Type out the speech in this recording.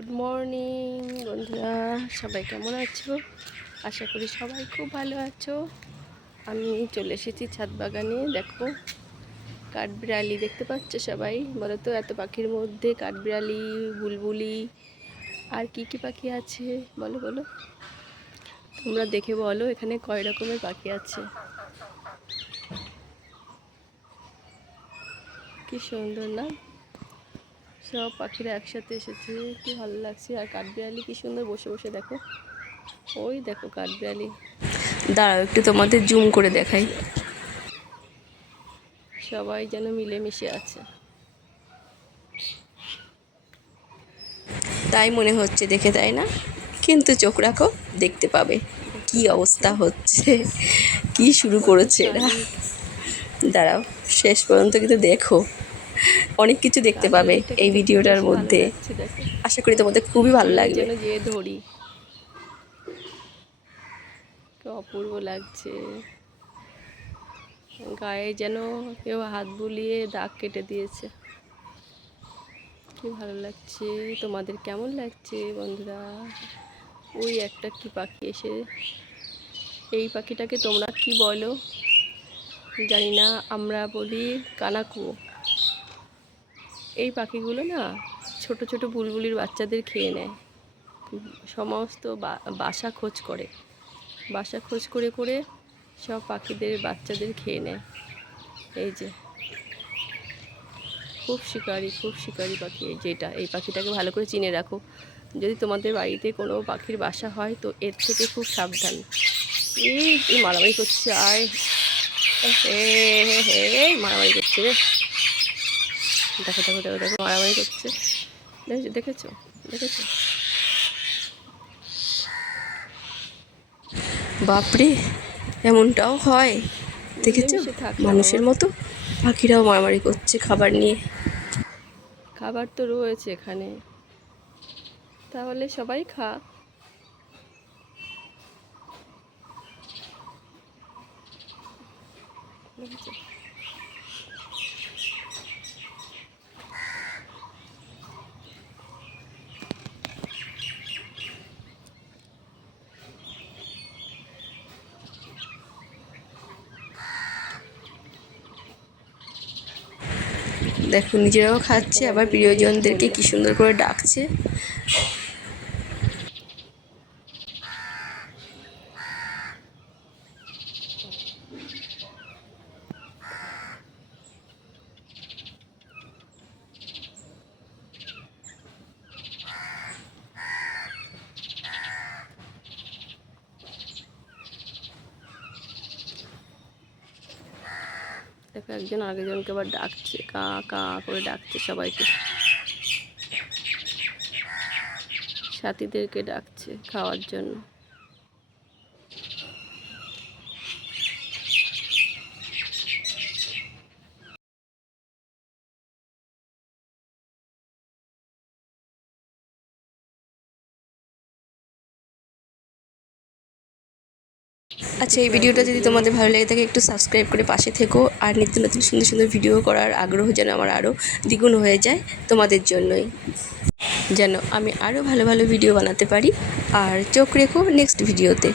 Good morning বন্ধুরা। সবাই কেমন আছো? আশা করি সবাই খুব ভালো আছো। আমি চলে এসেছি ছাদ বাগানে, দেখো। কাঠবিড়ালি দেখতে পাচ্ছ সবাই? বলো তো এত পাখির মধ্যে কাঠবিড়ালি, বুলবুলি, আর কি কি পাখি আছে? বলো বলো। তোমরা দেখে বলো এখানে কয় রকমের পাখি আছে। কি সুন্দর না? সব পাখিরা একসাথে এসেছে, কি ভালো লাগছে। আর কাঠবিড়ালি কি সুন্দর বসে বসে দেখো। ওই দেখো কাঠবিড়ালি। দাঁড়াও, একটু তোমাদের জুম করে দেখাই। সবাই যেন মিলেমিশে আছে। তাই মনে হচ্ছে দেখে, তাই না? কিন্তু চোখ রাখো, দেখতে পাবে কি অবস্থা হচ্ছে, কি শুরু করেছে এরা। দাঁড়াও, শেষ পর্যন্ত কিন্তু দেখো। অনেক কিছু দেখতে পাবে এই ভিডিওটার মধ্যে। আশা করি তোমাদের খুবই ভালো লাগবে। যে ধরি। অপূর্ব লাগছে। গায়ে যেন কেউ হাত বুলিয়ে দাগ কেটে দিয়েছে। কি ভালো লাগছে। তোমাদের কেমন লাগছে বন্ধুরা? ওই একটা কি পাখি এসে এই পাখিটাকে তোমরা কি বলো? জানি না আমরা বলি কানাকুয়ো। এই পাখিগুলো না ছোট ছোট বুলবুলির বাচ্চাদের খেয়ে নেয় সমস্ত বাসা খোঁজ করে বাসা খোঁজ করে করে সব পাখিদের বাচ্চাদের খেয়ে নেয় এই যে খুব শিকারি খুব শিকারি পাখি যেটা এই পাখিটাকে ভালো করে চিনে রাখো যদি তোমাদের বাড়িতে কোনো পাখির বাসা হয় তো এর থেকে খুব সাবধান এই মারামারি করছে আয় হে হে মারামারি করছে রে দেখো দেখো দেখো দেখো মারামারি করছে। দেখেছ দেখেছ দেখেছ? বাপরে এমনটাও হয়। দেখেছ? মানুষের মতো পাখিরাও মারামারি করছে খাবার নিয়ে। খাবার তো রয়েছে এখানে। তাহলে সবাই খা। দেখেছ? দেখো নিজেরাও খাচ্ছে আবার প্রিয়জনদেরকে কি সুন্দর করে ডাকছে। দেখো একজন আরেকজনকে আবার ডাকছে কা কা করে ডাকছে সবাইকে। সাথীদেরকে ডাকছে খাওয়ার জন্য। আচ্ছা এই ভিডিওটা যদি তোমাদের ভালো লাগে থাকে, একটু সাবস্ক্রাইব করে পাশে থেকো। আর নিত্য নতুন সুন্দর সুন্দর ভিডিও করার আগ্রহ যেন আমার আরও দ্বিগুণ হয়ে যায় তোমাদের জন্যই। যেন আমি আরও ভালো ভালো ভিডিও বানাতে পারি। আর চোখ রেখো নেক্সট ভিডিওতে